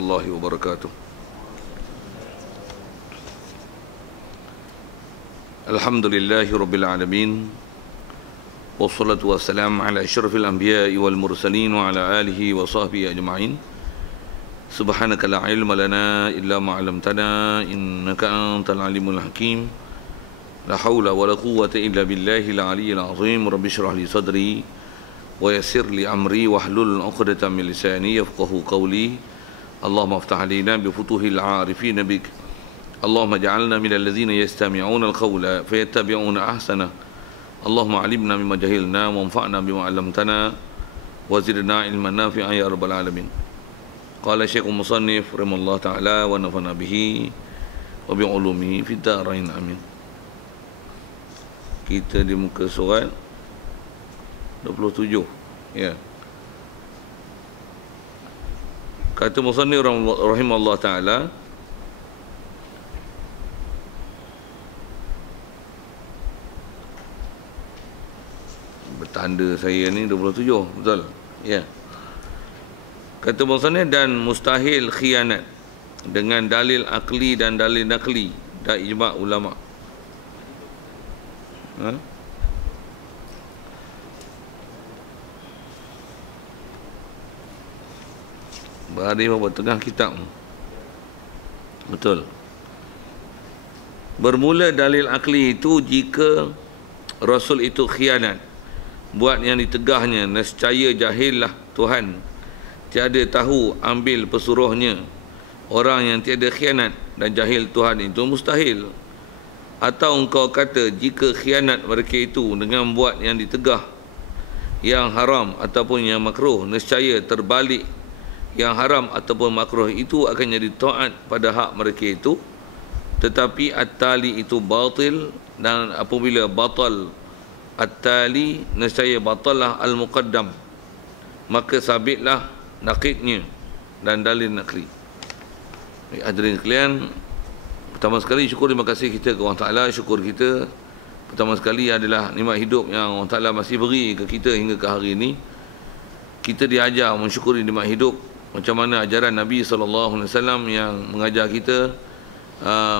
warahmatullahi wabarakatuh. Alhamdulillahi rabbil alamin. Wassalatu wassalamu ala asyrafil anbiya'i wal mursalin wa ala alihi wa sahbihi ajma'in. Subhanaka la ilma lana illa ma 'allamtana innaka antal alimul hakim. La haula wa la quwwata illa billahil aliyyil azim. Rabbi shrah li sadri wa yassir li amri wahlul 'uqdatam min lisani yafqahu qawli. Allahumma iftah 'alaina bi futuhil 'arifin bik. Allahumma ij'alna minal ladzina yastami'una al-qawla fayattabi'una ahsana. Allahumma 'allimna mimma jahilna wanfa'na bima 'allamtana wa zidna 'ilman nafi'an ya rabbal alamin. Qala Syekhul Musannif rahimallahu ta'ala wa nafa'na bihi wa bi 'ulumihi fid dharain amin. Kita di muka surat 27. Ya. Kata Musannif rahimahullah ta'ala, bertanda saya ni 27, betul? Ya. Kata Musannif, dan mustahil khianat dengan dalil akli dan dalil nakli dan ijma' ulama'. Berada pada tengah kitab. Betul. Bermula dalil akli itu jika Rasul itu khianat, buat yang ditegahnya, nescaya jahillah Tuhan, tiada tahu ambil pesuruhnya. Orang yang tiada khianat dan jahil Tuhan itu mustahil. Atau engkau kata jika khianat mereka itu dengan buat yang ditegah, yang haram ataupun yang makruh, nescaya terbalik yang haram ataupun makruh itu akan jadi taat pada hak mereka itu. Tetapi at-tali itu batil, dan apabila batal at-tali, nescaya batallah al-muqaddam, maka sabitlah nakidnya dan dalil nakli. Hadirin sekalian, pertama sekali syukur, terima kasih kita ke Allah Ta'ala. Syukur kita pertama sekali adalah nikmat hidup yang Allah Ta'ala masih beri ke kita hingga ke hari ini. Kita diajar mensyukuri nikmat hidup, macam mana ajaran Nabi SAW yang mengajar kita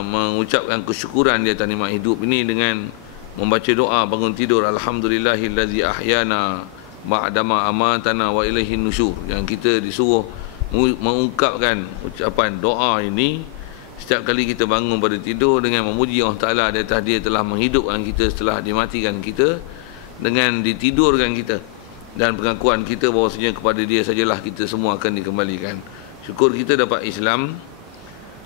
mengucapkan kesyukuran di atas nikmat hidup ini dengan membaca doa bangun tidur, alhamdulillahillazi ahyana ba'dama amatana wa ilaihin nusyur. Yang kita disuruh mengungkapkan ucapan doa ini setiap kali kita bangun pada tidur dengan memuji Allah Ta'ala di atas Dia telah menghidupkan kita setelah dimatikan kita, dengan ditidurkan kita, dan pengakuan kita bahawasanya kepada Dia sajalah kita semua akan dikembalikan. Syukur kita dapat Islam.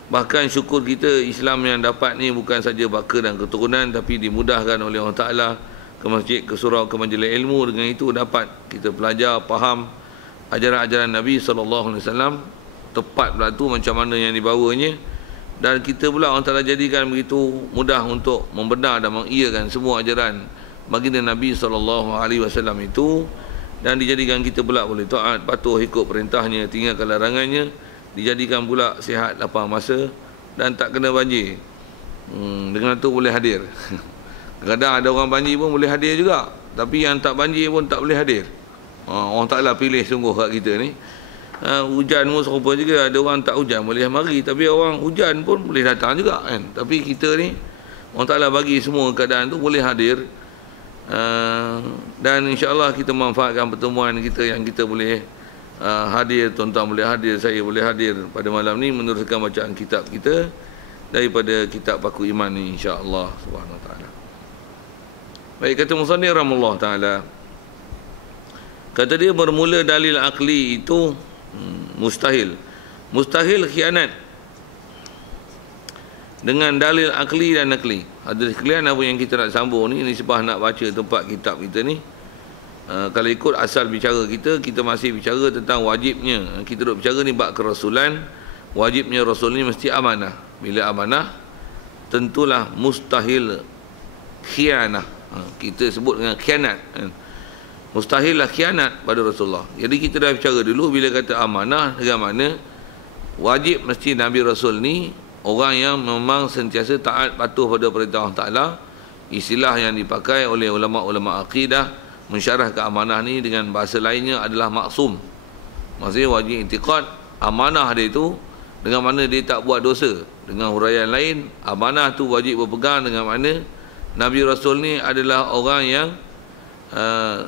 Bahkan syukur kita Islam yang dapat ni bukan saja baka dan keturunan, tapi dimudahkan oleh Allah Ta'ala ke masjid, ke surau, ke majlis ilmu. Dengan itu dapat kita belajar, faham ajaran-ajaran Nabi SAW tepat pula tu macam mana yang dibawanya. Dan kita pula Allah Ta'ala jadikan begitu mudah untuk membenar dan mengiyakan semua ajaran baginda Nabi SAW itu. Dan dijadikan kita pula boleh taat, patuh ikut perintahnya, tinggalkan larangannya. Dijadikan pula sihat lapang masa dan tak kena banjir. Dengan tu boleh hadir. Kadang ada orang banjir pun boleh hadir juga, tapi yang tak banjir pun tak boleh hadir. Orang Ta'ala pilih sungguh kat kita ni. Hujan pun serupa juga. Ada orang tak hujan boleh mari, tapi orang hujan pun boleh datang juga kan. Tapi kita ni Allah Ta'ala bagi semua keadaan tu boleh hadir. Dan insya-Allah kita manfaatkan pertemuan kita yang kita boleh hadir, tuan-tuan boleh hadir, saya boleh hadir pada malam ni meneruskan bacaan kitab kita daripada kitab Paku Iman ni, insya-Allah subhanahu wa taala. Baik, kata Musannif rahimahullah taala, kata dia bermula dalil akli itu mustahil. Mustahil khianat dengan dalil akli dan nakli. Hadirin sekalian, apa yang kita nak sambung ni sebab nak baca tempat kitab kita ni. Kalau ikut asal bicara kita, kita masih bicara tentang wajibnya. Kita duk bicara ni bab kerasulan. Wajibnya Rasul ni mesti amanah. Bila amanah, tentulah mustahil khianah. Kita sebut dengan khianat. Mustahil lah khianat pada Rasulullah. Jadi kita dah bicara dulu bila kata amanah, dengan mana wajib mesti Nabi Rasul ni orang yang memang sentiasa taat patuh pada perintah Allah Ta'ala. Istilah yang dipakai oleh ulama-ulama akidah mensyarah keamanah ni dengan bahasa lainnya adalah maksum. Maksudnya wajib i'tiqad amanah dia itu, dengan mana dia tak buat dosa. Dengan huraian lain, amanah tu wajib berpegang dengan mana Nabi Rasul ni adalah orang yang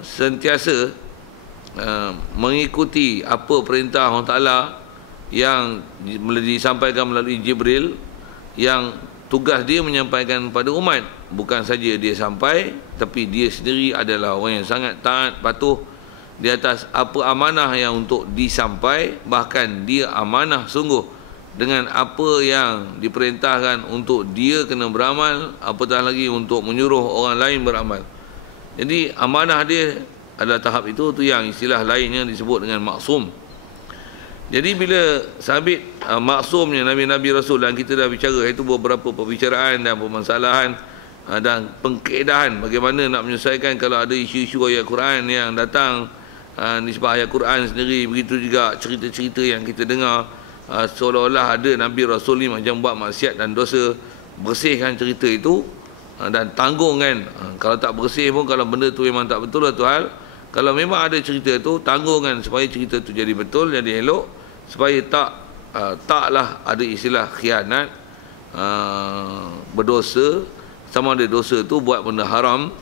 sentiasa mengikuti apa perintah Allah Ta'ala yang disampaikan melalui Jibril, yang tugas dia menyampaikan kepada umat. Bukan saja dia sampai, tapi dia sendiri adalah orang yang sangat taat, patuh di atas apa amanah yang untuk disampai. Bahkan dia amanah sungguh dengan apa yang diperintahkan untuk dia kena beramal, apatah lagi untuk menyuruh orang lain beramal. Jadi amanah dia adalah tahap itu, tu yang istilah lainnya disebut dengan maksum. Jadi bila sabit maksumnya Nabi-Nabi Rasul, dan kita dah bicara itu beberapa perbicaraan dan permasalahan dan pengkaedahan bagaimana nak menyelesaikan kalau ada isu-isu ayat Quran yang datang, nisbah ayat Quran sendiri, begitu juga cerita-cerita yang kita dengar seolah-olah ada Nabi Rasul ni macam buat maksiat dan dosa. Bersihkan cerita itu dan tanggung kan. Kalau tak bersih pun, kalau benda tu memang tak betul, satu hal. Kalau memang ada cerita tu, tanggungan supaya cerita tu jadi betul, jadi elok, supaya taklah ada istilah khianat, berdosa. Sama ada dosa tu buat benda haram,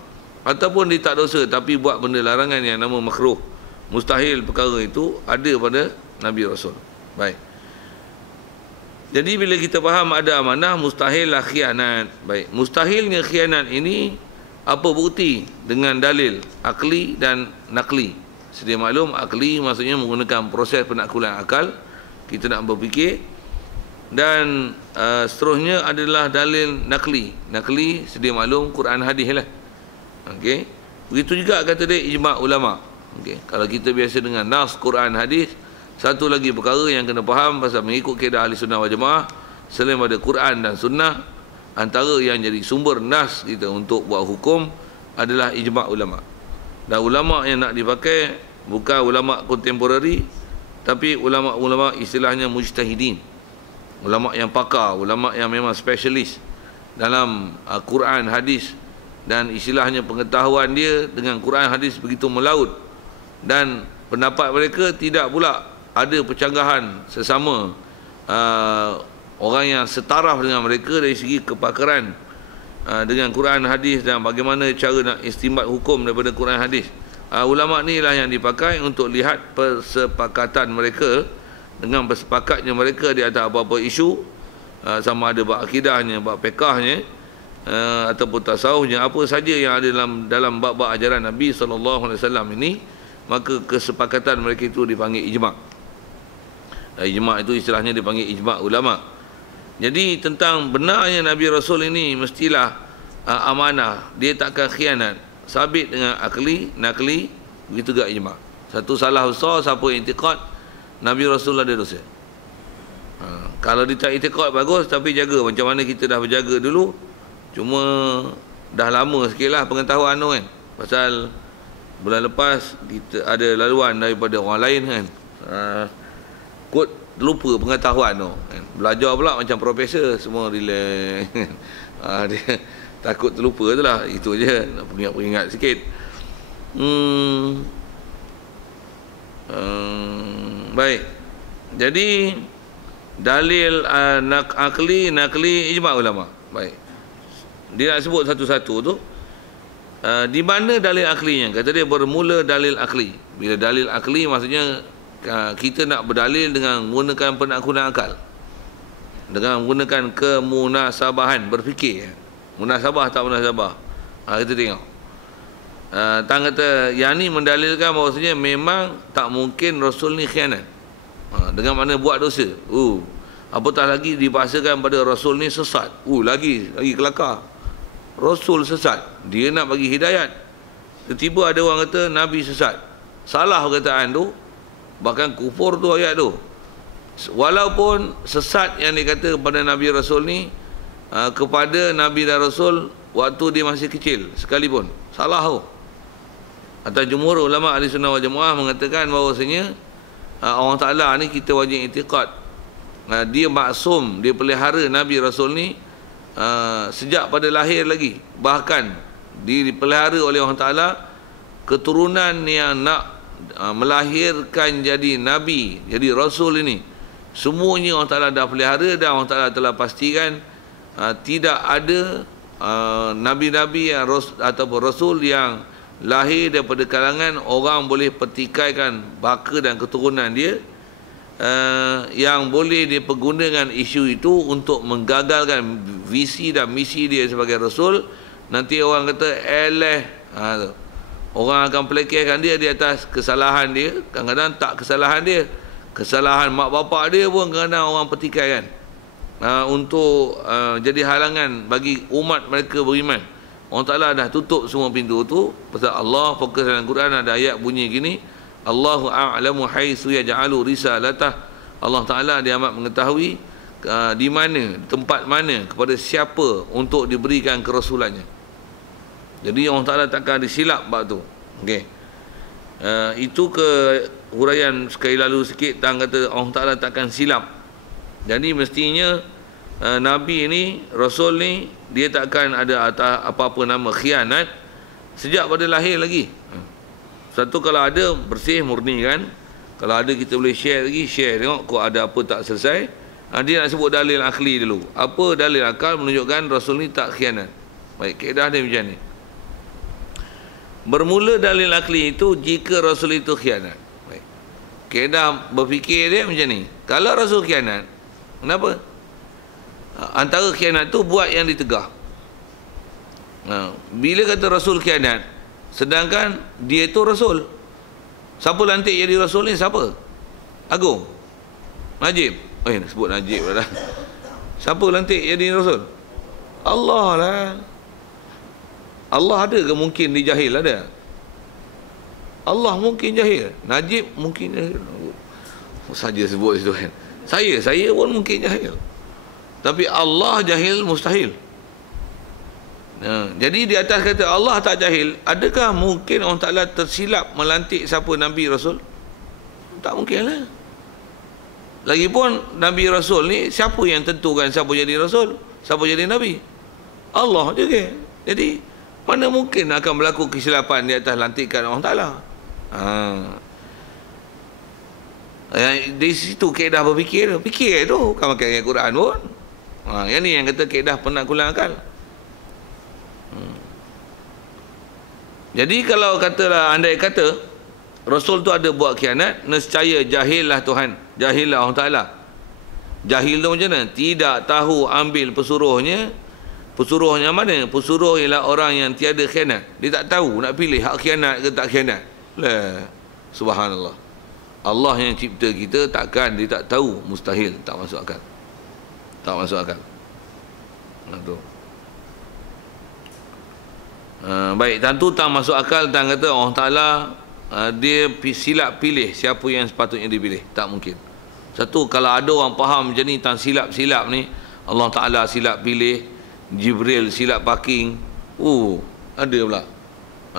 ataupun dia tak dosa tapi buat benda larangan yang nama makruh. Mustahil perkara itu ada pada Nabi Rasul. Baik. Jadi bila kita faham ada amanah, mustahillah khianat. Baik. Mustahilnya khianat ini apa bukti? Dengan dalil akli dan nakli. Sedia maklum, akli maksudnya menggunakan proses penaklukan akal, kita nak berfikir. Dan seterusnya adalah dalil nakli. Nakli sedia maklum Quran hadis lah. Okey. Begitu juga kata dia ijma' ulama. Okey. Kalau kita biasa dengan nas Quran hadis, satu lagi perkara yang kena faham pasal mengikut kaedah ahli sunnah wal jamaah, selain pada Quran dan sunnah, antara yang jadi sumber nas kita untuk buat hukum adalah ijma' ulama. Dan ulama yang nak dipakai bukan ulama kontemporari, tapi ulama-ulama istilahnya mujtahidin. Ulama yang pakar, ulama yang memang spesialis dalam Quran hadis, dan istilahnya pengetahuan dia dengan Quran hadis begitu melaut, dan pendapat mereka tidak pula ada percanggahan sesama orang yang setaraf dengan mereka dari segi kepakaran dengan Quran hadis dan bagaimana cara nak istinbat hukum daripada Quran hadis. Ulama ni lah yang dipakai untuk lihat persepakatan mereka, dengan bersepakatnya mereka di atas apa-apa isu, sama ada bab akidahnya, bab fiqahnya, ataupun tasawufnya, apa saja yang ada dalam bab-bab ajaran Nabi SAW ini, maka kesepakatan mereka itu dipanggil ijma'. Ijma' itu istilahnya dipanggil ijma' ulama'. Jadi tentang benarnya Nabi Rasul ini mestilah amanah, dia takkan khianat, sabit dengan akli, nakli, begitu juga ijma'. Satu salah besar, siapa yang i'tiqad Nabi Rasul ada dosa. Kalau dia tak i'tiqad bagus, tapi jaga macam mana kita dah berjaga dulu. Cuma dah lama sikit lah pengetahuan tu kan. Pasal bulan lepas kita ada laluan daripada orang lain kan, kot lupa pengetahuan tu kan. Belajar pula macam profesor, semua relax. Dia takut terlupa tu lah. Itu je, nak peringat-peringat sikit. Baik. Jadi dalil akli, nakli, ijma' ulama'. Baik. Dia nak sebut satu-satu tu. Di mana dalil aklinya? Kata dia bermula dalil akli. Bila dalil akli maksudnya kita nak berdalil dengan menggunakan penaklukan akal, dengan menggunakan kemunasabahan, berfikir. Munasabah tak munasabah, kita tengok. Tang kata yang ni mendalilkan bahawasanya memang tak mungkin Rasul ni khianat, dengan mana buat dosa. Apatah lagi dibahasakan pada Rasul ni sesat. Lagi kelakar. Rasul sesat, dia nak bagi hidayat. Tiba-tiba ada orang kata Nabi sesat. Salah perkataan tu, bahkan kufur tu ayat tu. Walaupun sesat yang dikata kepada Nabi Rasul ni, kepada Nabi dan Rasul waktu dia masih kecil sekalipun, salah tu. Atas jumhur ulama ahli sunnah wal jamaah mengatakan bahawasanya Allah Ta'ala ni kita wajib i'tiqad, dia maksum, dia pelihara Nabi Rasul ni sejak pada lahir lagi. Bahkan dipelihara oleh Allah Ta'ala keturunan yang nak melahirkan jadi Nabi, jadi Rasul ini, Semuanya Allah Ta'ala dah pelihara dan Allah Ta'ala telah pastikan tidak ada Nabi-Nabi ataupun Rasul yang lahir daripada kalangan orang boleh pertikaikan baka dan keturunan dia, yang boleh dipergunakan isu itu untuk menggagalkan visi dan misi dia sebagai Rasul. Nanti orang kata orang akan pelekehkan dia di atas kesalahan dia. Kadang-kadang tak kesalahan dia, kesalahan mak bapak dia pun kadang-kadang orang pertikaikan untuk jadi halangan bagi umat mereka beriman. Allah Ta'ala dah tutup semua pintu tu. Pasal Allah fokus dalam Quran ada ayat bunyi gini, Allahu a'lamu haitsu yaj'alu risalatah. Allah Ta'ala dia amat mengetahui di mana, tempat mana, kepada siapa untuk diberikan kerasulannya. Jadi Allah Ta'ala takkan disilap bab tu. Okey. Itu ke huraian sekali lalu sikit tentang kata Allah Ta'ala takkan silap. Jadi mestinya Nabi ni, Rasul ni, dia takkan ada apa-apa nama khianat sejak pada lahir lagi. Satu, kalau ada bersih murni kan. Kalau ada kita boleh share lagi, share tengok kok ada apa tak selesai. Dia nak sebut dalil akli dulu. Apa dalil akal menunjukkan Rasul ni tak khianat. Baik, kaedah dia macam ni. Bermula dalil akli itu jika Rasul itu khianat. Baik. Kaedah berfikir dia macam ni. Kalau Rasul khianat, kenapa? Antara khianat tu buat yang ditegah. Bila kata Rasul khianat, sedangkan dia itu Rasul. Siapa lantik jadi Rasul ni? Siapa? Agung? Najib? Sebut Najib dah. Siapa lantik jadi Rasul? Allah lah. Allah ada ke mungkin dia jahil? Ada? Allah mungkin jahil. Najib mungkin jahil. Saja sebut situ kan. Saya pun mungkin jahil. Tapi Allah jahil mustahil. Jadi di atas kata Allah tak jahil, adakah mungkin Allah Ta'ala tersilap melantik siapa Nabi Rasul? Tak mungkin lah. Lagipun Nabi Rasul ni, siapa yang tentukan siapa jadi Rasul, siapa jadi Nabi? Allah juga. Jadi mana mungkin akan berlaku kesilapan di atas lantikan Allah Ta'ala? Di situ kaedah berfikir. Fikir tu bukan makan ayat Quran pun. Yang ni yang kata kaedah penakulan akal. Jadi kalau katalah, andai kata Rasul tu ada buat khianat, nescaya jahillah Tuhan, jahillah Allah Ta'ala. Jahil tu macam mana? Tidak tahu ambil pesuruhnya. Pesuruhnya mana? Pesuruh ialah orang yang tiada khianat. Dia tak tahu nak pilih hak khianat ke tak khianat. Subhanallah. Allah yang cipta kita, takkan dia tak tahu? Mustahil, tak masuk akal. Tak masuk akal. Tu. Baik, tentu tak masuk akal tentang kata Allah Ta'ala dia silap pilih siapa yang sepatutnya dipilih. Tak mungkin. Satu, kalau ada orang faham macam ni tentang silap-silap ni, Allah Ta'ala silap pilih, Jibril silap parking. Ada pula.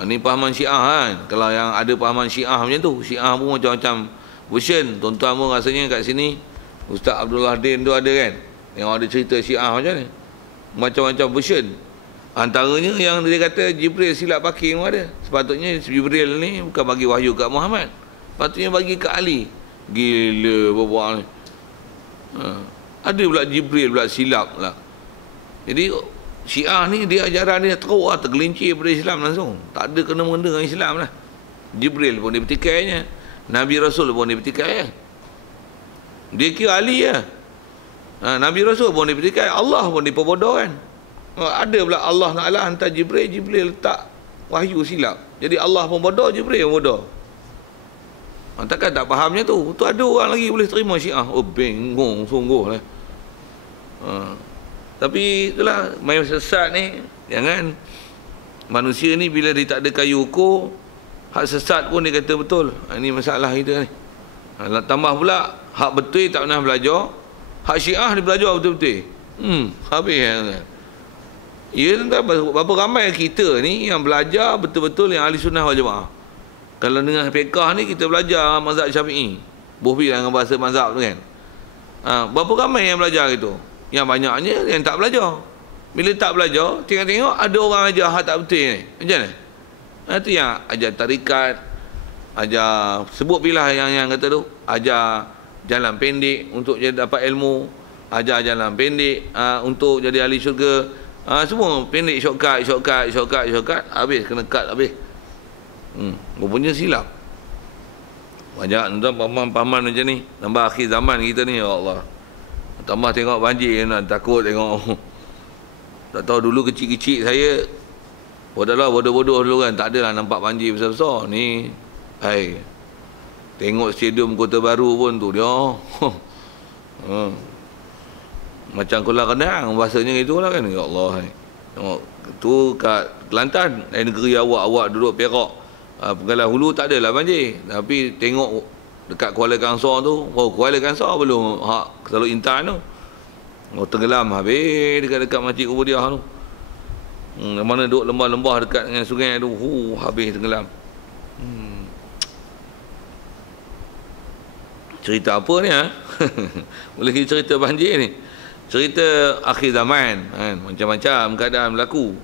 Ni pahaman Syiah kan. Kalau yang ada pahaman Syiah macam tu, Syiah pun macam-macam version. Tuan-tuan pun rasanya kat sini Ustaz Abdullah Din tu ada kan, yang ada cerita Syiah macam ni, macam-macam version. Antaranya yang dia kata Jibril silap parking pun ada. Sepatutnya Jibril ni bukan bagi wahyu kat Muhammad, sepatutnya bagi kat Ali. Gila berbual ni. Ada pula Jibril pula silap pula. Jadi Syiah ni dia ajaran dia teruk lah, tergelincir pada Islam langsung. Tak ada kena-mengena dengan Islam lah. Jibril pun dipertikainya, Nabi Rasul pun dipertikainya. Dia kira Ali lah. Nabi Rasul pun dipertikai, Allah pun diperbodohkan. Ada pula Allah Ta'ala hantar Jibril, Jibril letak wahyu silap. Jadi Allah pun bodoh, Jibril pun bodoh. Takkan tak fahamnya tu. Tu ada orang lagi boleh terima Syiah. Bengong sungguh lah. Tapi itulah, main sesat ni, jangan. Manusia ni bila dia tak ada kayu ukur, hak sesat pun dia kata betul. Ini masalah kita ni. Tambah pula hak betul tak pernah belajar, hak Syiah dia belajar betul-betul. Habis kan. Ya, tentang berapa ramai kita ni yang belajar betul-betul yang ahli sunnah wal jamaah. Kalau dengan fiqah ni kita belajar mazhab Syafi'i, bohbi dengan bahasa mazhab tu kan. Berapa ramai yang belajar itu? Yang banyaknya yang tak belajar. Bila tak belajar, tengok-tengok ada orang ajar hak tak betul ni. Macam mana? Itu yang ajar tarikat, ajar sebut bila yang kata tu, ajar jalan pendek untuk jadi dapat ilmu, ajar jalan pendek untuk jadi ahli syurga. Semua pendek, shortcut, habis kena cut habis. Rupanya silap. Banyak tuan pahaman macam ni. Tambah akhir zaman kita ni, ya Allah. Tambah tengok banjir, nak takut tengok. Tak tahu dulu kecil-kecil saya, bodoh-bodoh dulu kan, tak adalah nampak banjir besar-besar ni. Hai, tengok stadium Kota Baru pun tu dia. Macam Kolam Renang bahasanya itulah kan. Ya Allah, hai. Tengok tu kat Kelantan, negeri awak duduk Perak, Pegalang Hulu tak adalah banjir. Tapi tengok dekat Kuala Kangsar tu, Kuala Kangsar belum Teluk Intan tu, tenggelam habis dekat Masjid Ubudiah tu. Mana duduk lembah-lembah dekat dengan sungai tu, habis tenggelam. Cerita apa ni boleh cerita banjir ni, cerita akhir zaman kan, macam-macam keadaan berlaku.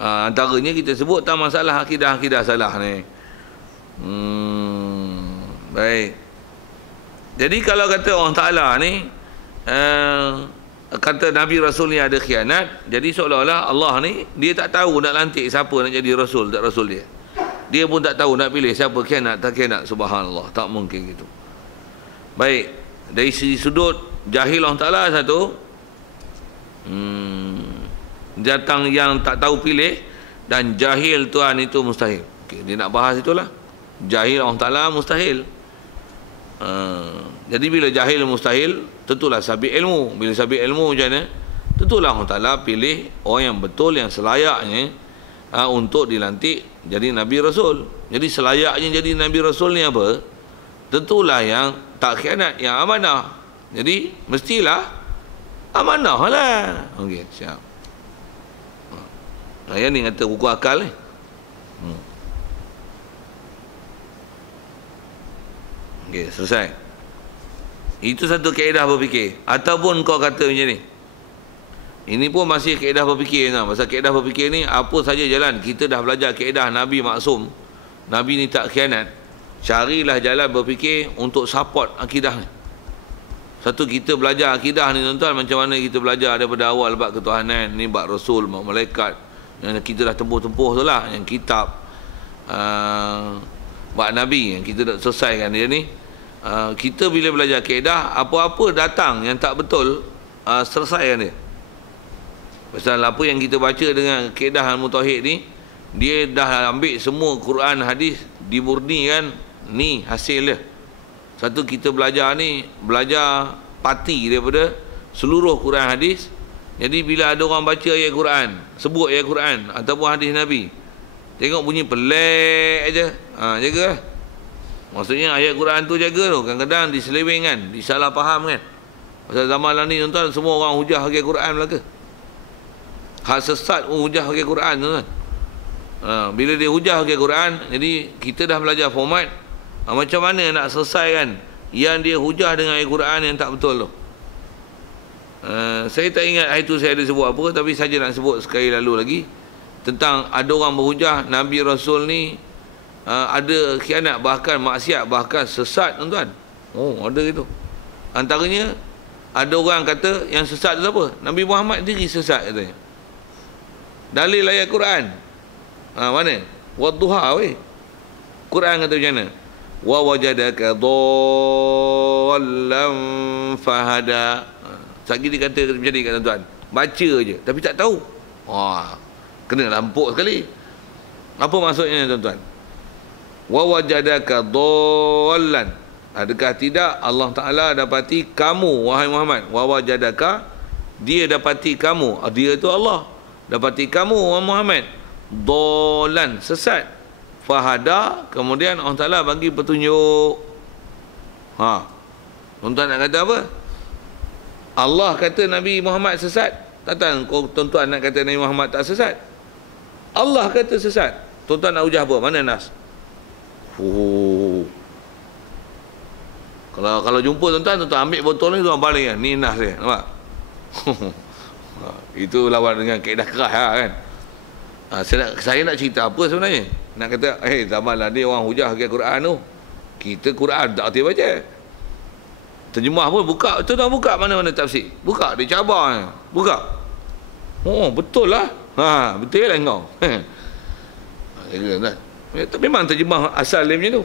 Antaranya kita sebut tentang masalah akidah salah ni. Baik. Jadi kalau kata orang Ta'ala ni kata Nabi Rasul ni ada khianat, jadi seolah-olah Allah ni dia tak tahu nak lantik siapa nak jadi Rasul, tak Rasul dia. Dia pun tak tahu nak pilih siapa khianat tak khianat. Subhanallah, tak mungkin gitu. Baik, dari segi sudut jahil Allah Ta'ala satu, datang yang tak tahu pilih, dan jahil Tuhan itu mustahil. Okay, dia nak bahas itulah. Jahil Allah Ta'ala mustahil. Jadi bila jahil mustahil, tentulah sabit ilmu. Bila sabit ilmu macam mana? Tentulah Allah Ta'ala pilih orang yang betul, yang selayaknya untuk dilantik jadi Nabi Rasul. Jadi selayaknya jadi Nabi Rasul ni apa? Tentulah yang tak khianat, yang amanah. Jadi mestilah amanah lah. Okey, siap. Saya ni kata buku akal ni. Okey, selesai. Itu satu kaedah berfikir. Ataupun kau kata macam ni, ini pun masih kaedah berfikir kan. Pasal kaedah berfikir ni apa saja jalan. Kita dah belajar kaedah Nabi maksum, Nabi ni tak khianat. Carilah jalan berfikir untuk support akidah ni. Satu, kita belajar akidah ni tuan-tuan, macam mana kita belajar daripada awal bab ketuhanan ni, bab Rasul, bab malaikat, yang kita dah tempuh tu lah, yang kitab bab Nabi yang kita dah selesaikan dia ni. Kita bila belajar kaedah, apa-apa datang yang tak betul, selesaikan dia. Pasal apa yang kita baca dengan kaedah Al-Mutawahhid ni, dia dah ambil semua Quran, hadis, dimurnikan. Ni hasil dia. Satu, kita belajar ni, belajar parti daripada seluruh Quran hadis. Jadi bila ada orang baca ayat Quran, sebut ayat Quran ataupun hadis Nabi, tengok bunyi pelik aja, jaga lah. Maksudnya ayat Quran tu jaga tu. Kadang-kadang diselewengkan, disalah faham kan. Pasal zaman lah ni tuan-tuan, semua orang hujah ayat Quran belaka. Hak sesat pun hujah ayat Quran tuan-tuan. Bila dia hujah ayat Quran, jadi kita dah belajar format macam mana nak selesaikan yang dia hujah dengan ayat Quran yang tak betul tu. Saya tak ingat hari tu saya ada sebut apa, tapi saja nak sebut sekali lalu lagi tentang ada orang berhujah Nabi Rasul ni ada khianat, bahkan maksiat, bahkan sesat tuan-tuan. Ada gitu. Antaranya ada orang kata yang sesat tu apa? Nabi Muhammad diri sesat katanya. Dalil ayat Quran mana? Wadduha weh. Quran kata macam mana? Wa wajadaka dhallan fahada. Sekali dia kata macam ni kat tuan-tuan. Baca je tapi tak tahu. Kena lampuk sekali. Apa maksudnya tuan-tuan? Wa wajadaka dhallan. Adakah tidak Allah Ta'ala dapati kamu wahai Muhammad? Wa wajadaka, dia dapati kamu, dia tu Allah dapati kamu wahai Muhammad dhallan, sesat. Fahada, kemudian Allah Ta'ala bagi petunjuk. Tuan-tuan nak kata apa? Allah kata Nabi Muhammad sesat. Takkan tuan-tuan nak kata Nabi Muhammad tak sesat? Allah kata sesat. Tuan-tuan nak hujah apa? Mana nas? Kalau jumpa tuan-tuan ambil botol ni, tuan balik kan. Ni nas dia, nampak? Itu lawan dengan kaedah keras kan. Saya nak cerita apa sebenarnya? Nak kata, zamanlah dia orang hujah ke Quran tu. Kita Quran tak hati baca. Terjemah pun buka, tuan buka mana-mana tafsir. Buka, dia cabar. Buka. Oh, betul lah. Ha, betul lah kau. Memang terjemah asal dia macam tu.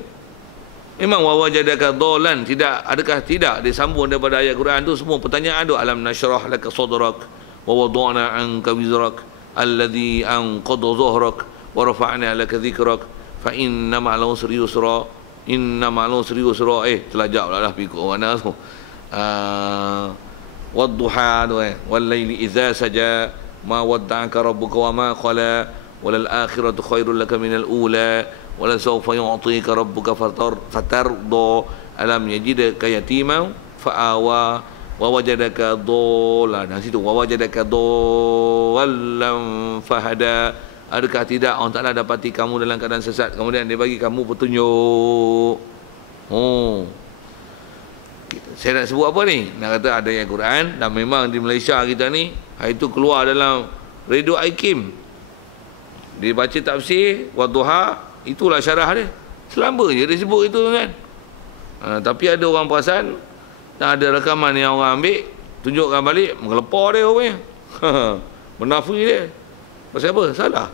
Memang wawajadaka dhalan, tidak, adakah tidak disambung daripada ayat Quran tu semua pertanyaan tu. Alam nashrah laka sadrak wa wada'na anka wizrak alladhi anqadha dhahrak wa rafa'na laka dhikrak fa inna ma'al usri yusra inna ma'al usri yusra. Telajak pula dah pikir mana tu. Wadduha wal laili idza saja ma wadda'aka rabbuka wa ma qala walal akhiratu khairul laka minal ula wala sawfa yu'tika rabbuka fatarda alam yajidaka yatiman fa'awa wa wajadaka dhalan. Nah situ wa wajadaka dhalan fahada. Adakah tidak Allah Taala dapati kamu dalam keadaan sesat kemudian dia bagi kamu petunjuk. Oh, saya nak sebut apa ni? Nak kata ada ayat Quran dan memang di Malaysia kita ni hari tu keluar dalam Radio Aikim. Dia baca tafsir Wadduha, itulah syarah dia. Selamba je dia sebut itu kan. Tapi ada orang perasan dan ada rakaman yang orang ambil, tunjukkan balik, mengelepar dia rupanya. Menafi dia. Pasal apa? Salah.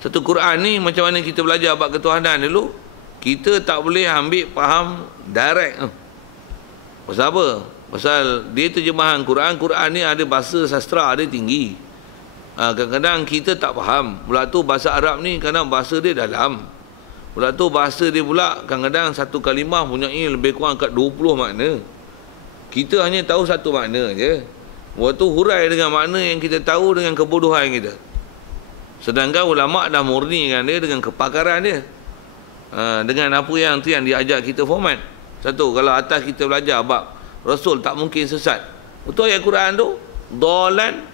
Satu Quran ni macam mana kita belajar bab ketuhanan dulu, kita tak boleh ambil faham direct. Pasal apa? Pasal dia terjemahan Quran, Quran ni ada bahasa sastra dia tinggi. Kadang-kadang kita tak faham. Pula tu bahasa Arab ni kadang bahasa dia dalam. Pula tu bahasa dia pula kadang-kadang satu kalimah punyai lebih kurang kat 20 makna. Kita hanya tahu satu makna je. Waktu hurai dengan makna yang kita tahu dengan kebodohan kita. Sedangkan ulama' dah murnikan dia dengan kepakaran dia. Dengan apa yang tu yang diajar kita format. Satu, kalau atas kita belajar bab Rasul tak mungkin sesat. Betul ayat Quran tu? Dhalan.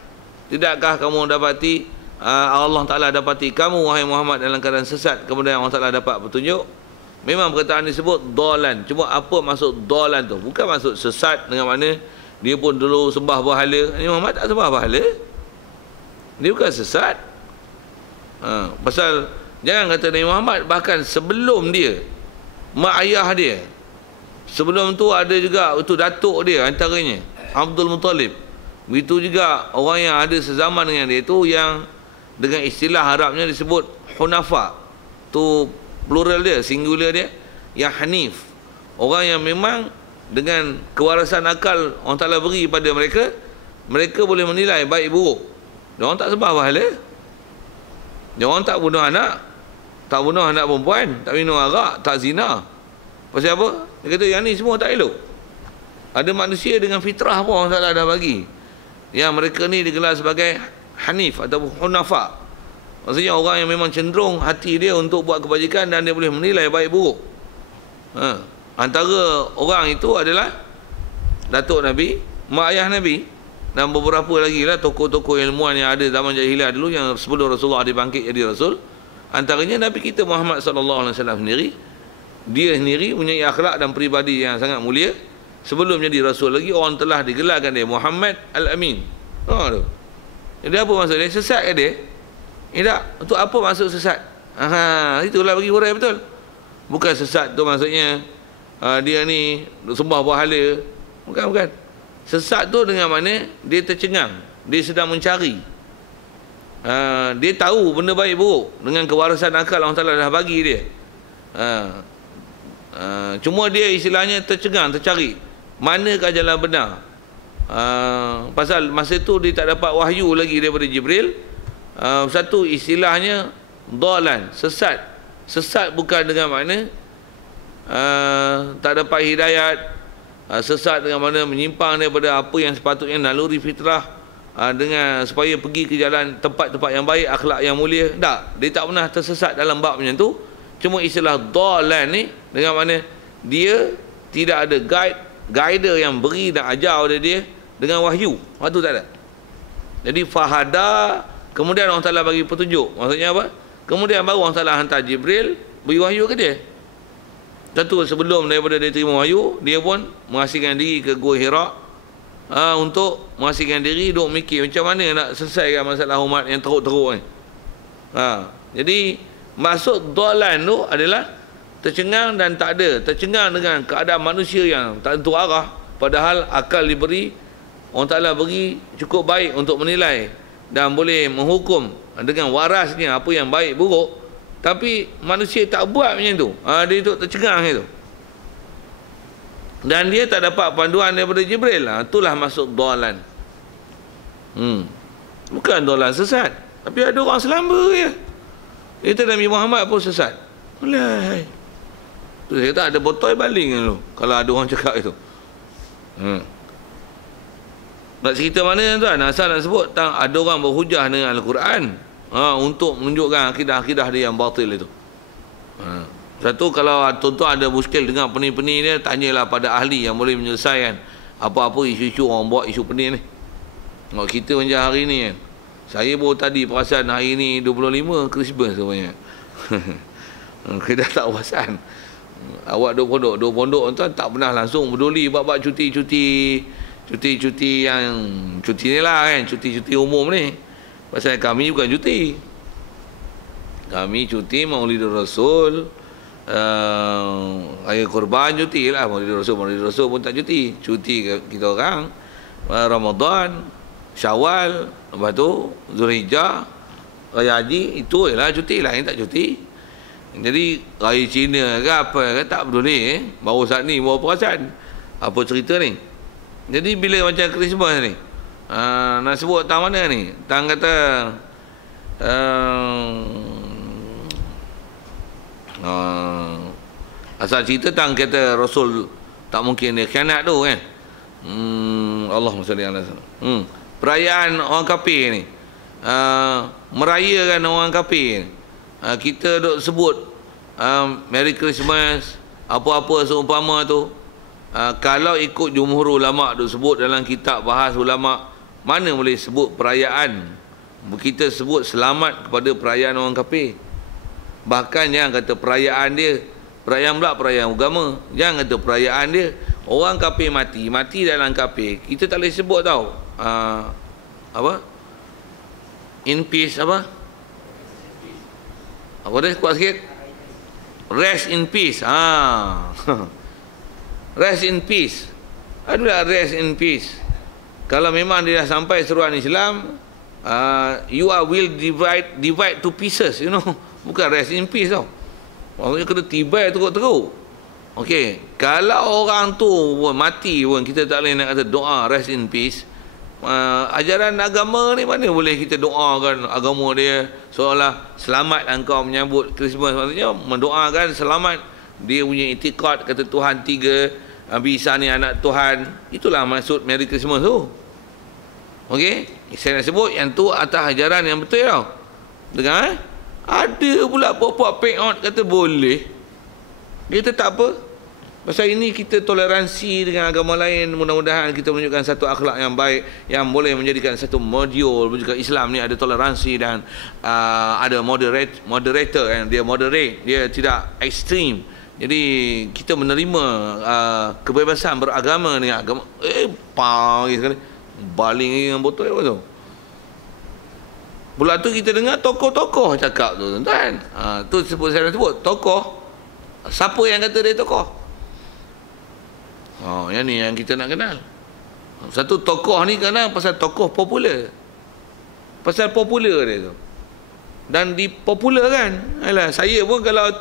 Tidakkah kamu dapati Allah Ta'ala dapati kamu wahai Muhammad dalam keadaan sesat kemudian Allah Ta'ala dapat petunjuk? Memang perkataan disebut dhalan. Cuma apa maksud dhalan tu? Bukan maksud sesat dengan mana dia pun dulu sembah berhala. Ini Muhammad tak sembah berhala. Dia bukan sesat. Pasal jangan kata Nabi Muhammad, bahkan sebelum dia, mak ayah dia, sebelum tu ada juga itu datuk dia antaranya Abdul Muttalib. Begitu juga orang yang ada sezaman dengan dia tu yang dengan istilah Arabnya disebut Hunafa. Tu plural dia, singular dia, yang Hanif. Orang yang memang dengan kewarasan akal Allah Ta'ala beri pada mereka, mereka boleh menilai baik buruk. Dia orang tak sembah berhala. Dia orang tak bunuh anak, tak bunuh anak perempuan, tak minum arak, tak zina. Pasal apa? Dia kata yang ni semua tak elok. Ada manusia dengan fitrah pun Allah Ta'ala dah bagi. Yang mereka ni digelar sebagai Hanif atau Hunafa. Maksudnya orang yang memang cenderung hati dia untuk buat kebajikan dan dia boleh menilai baik buruk. Antara orang itu adalah datuk Nabi, mak ayah Nabi, dan beberapa lagi lah tokoh-tokoh ilmuwan yang ada zaman jahiliah dulu yang sebelum Rasulullah dibangkit jadi Rasul. Antaranya Nabi kita Muhammad SAW sendiri. Dia sendiri punya akhlak dan peribadi yang sangat mulia. Sebelum jadi Rasul lagi, orang telah digelarkan dia Muhammad Al-Amin. Jadi apa maksud dia? Sesat ke dia? Tak. Untuk apa maksud sesat? Itulah bagi hurai betul. Bukan sesat tu maksudnya dia ni sembah berhala. Bukan. Sesat tu dengan mana dia tercengang, dia sedang mencari. Dia tahu benda baik buruk dengan kewarasan akal Allah Ta'ala dah bagi dia. Cuma dia istilahnya tercengang, tercari manakah jalan benar. Pasal masa tu dia tak dapat wahyu lagi daripada Jibril. Satu istilahnya dhalan, sesat. Sesat bukan dengan makna tak dapat hidayat. Sesat dengan makna menyimpang daripada apa yang sepatutnya naluri fitrah, dengan supaya pergi ke jalan tempat-tempat yang baik, akhlak yang mulia. Tak, dia tak pernah tersesat dalam bab macam tu. Cuma istilah dhalan ni dengan makna dia tidak ada guider yang beri dan ajar pada dia dengan wahyu. Waktu tak ada. Jadi fahada, kemudian Allah Ta'ala bagi petunjuk. Maksudnya apa? Kemudian baru Allah Ta'ala hantar Jibril beri wahyu ke dia. Tentu sebelum daripada dia terima wahyu, dia pun mengasingkan diri ke Gua Hira untuk mengasingkan diri, duk mikir macam mana nak selesaikan masalah umat yang teruk-teruk ni. Jadi maksud dhalan tu adalah tercengang dan tak ada. Tercengang dengan keadaan manusia yang tak tentu arah, padahal akal diberi, Allah Ta'ala beri cukup baik untuk menilai dan boleh menghukum dengan warasnya apa yang baik buruk. Tapi manusia tak buat macam tu. Dia duduk tercengang itu. Dan dia tak dapat panduan daripada Jibril. Itulah maksud dhalan. Bukan dhalan sesat, tapi ada orang selamba je. Itu Nabi Muhammad pun sesat. Mulai. Tu saya tak ada botol baling tu kalau ada orang cakap itu. Nak cerita mana tuan? Asal nak sebut ada orang berhujah dengan Al-Quran untuk menunjukkan akidah-akidah dia yang batil itu. Satu, kalau tuan-tuan ada muskil dengan pening-pening dia, tanyalah pada ahli yang boleh menyelesaikan apa-apa isu-isu orang buat isu pening ni. Tengok kita macam hari ni kan. Saya baru tadi perasan hari ni 25 Christmas sebenarnya. Kita tak perasan. Awak duk pondok tuan tak pernah langsung peduli bab-bab cuti-cuti yang cuti ni lah kan, cuti-cuti umum ni. Pasal kami bukan cuti. Kami cuti Maulidur Rasul, Raya Korban cuti lah. Maulidur Rasul pun tak cuti. Cuti kita orang Ramadan, Syawal, lepas tu Zulhijjah, Raya Haji, itu ialah cuti lah, yang tak cuti. Jadi Raya Cina ke apa ke tak peduli. Baru saat ni baru perasan apa cerita ni. Jadi bila macam Christmas ni, nak sebut tang mana ni? Tang kata asal cerita tang kata Rasul tak mungkin dia khianat tu kan. Allahumma salli ala sallam. Perayaan orang kafir ni, merayakan orang kafir ni, kita duk sebut Merry Christmas apa-apa seumpama tu. Kalau ikut jumhur ulama duk sebut dalam kitab bahas ulama, mana boleh sebut perayaan. Kita sebut selamat kepada perayaan orang kafir. Bahkan jangan kata perayaan dia, perayaan pula perayaan agama. Jangan kata perayaan dia. Orang kafir mati dalam kafir, kita tak boleh sebut tau. Apa? In peace apa? Apa dia kuat sikit? Rest in peace. Rest in peace. Adalah rest in peace. Kalau memang dia dah sampai seruan Islam, you are will divide to pieces, you know. Bukan rest in peace tau. Maksudnya kena tibai teruk-teruk. Okey, kalau orang tu pun mati pun kita tak boleh nak kata doa rest in peace. Ajaran agama ni mana boleh kita doakan agama dia seolah selamat engkau menyambut Christmas. Maksudnya mendoakan selamat dia punya itikad kata Tuhan tiga, Nabi Isa ni anak Tuhan. Itulah maksud Merry Christmas tu. Okey, saya nak sebut yang tu atas ajaran yang betul tau. Dengar ada pula pop-pop pay out kata boleh. Kita tak apa. Pasal ini kita toleransi dengan agama lain. Mudah-mudahan kita menunjukkan satu akhlak yang baik yang boleh menjadikan satu modul menunjukkan Islam ni ada toleransi dan ada moderator yang dia moderate, dia tidak ekstrim. Jadi kita menerima kebebasan beragama ni agama sekali baling dengan botol apa tu. Pula tu kita dengar tokoh-tokoh cakap tu tuan-tuan. Tu saya nak sebut tokoh. Siapa yang kata dia tokoh? Yang ni yang kita nak kenal. Satu tokoh ni kenal pasal tokoh popular. Pasal popular dia tu. Dan dipopular kan. Alah, saya pun kalau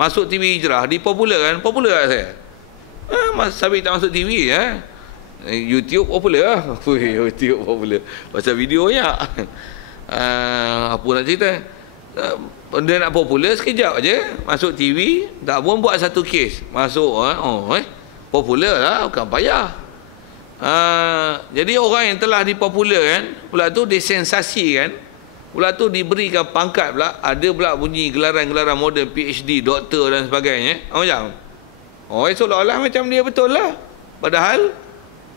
masuk TV Hijrah dipopular kan. Popular saya. Mas Sabit tak masuk TV YouTube popular lah. YouTube popular. Pasal videonya. Apa nak cerita? Dia nak popular sekejap je. Masuk TV, tak pun buat satu kes. Masuk, popular lah, bukan payah. Jadi orang yang telah dipopularkan, pula tu disensasikan, pula tu diberikan pangkat pula, ada pula bunyi gelaran-gelaran moden, PhD, doktor dan sebagainya. Macam? Seolah-olah macam dia betul lah. Padahal,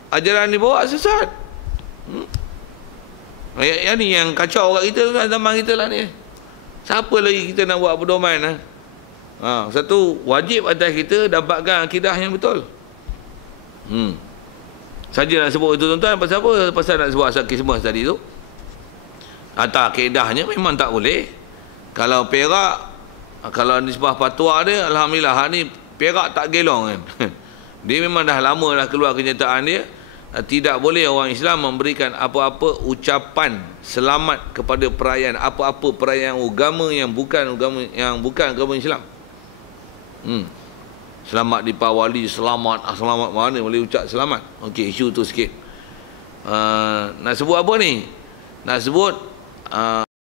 ajaran dibawa sesat. Yang ni yang kacau kat kita zaman kita lah ni. Siapa lagi kita nak buat pedoman satu wajib atas kita dapatkan akidah yang betul. Saja nak sebut itu tuan-tuan. Pasal apa? Pasal nak sebut asal Christmas tadi tu. Atas akidahnya memang tak boleh. Kalau Perak Kalau nisbah fatwa dia, alhamdulillah, hak ni Perak tak gelong kan. Dia memang dah lama dah keluar kenyataan dia, tidak boleh orang Islam memberikan apa-apa ucapan selamat kepada perayaan, apa-apa perayaan agama yang bukan agama Islam. Selamat dipawali, selamat mana boleh ucap selamat. Okey, isu tu sikit. Nak sebut apa ni? Nak sebut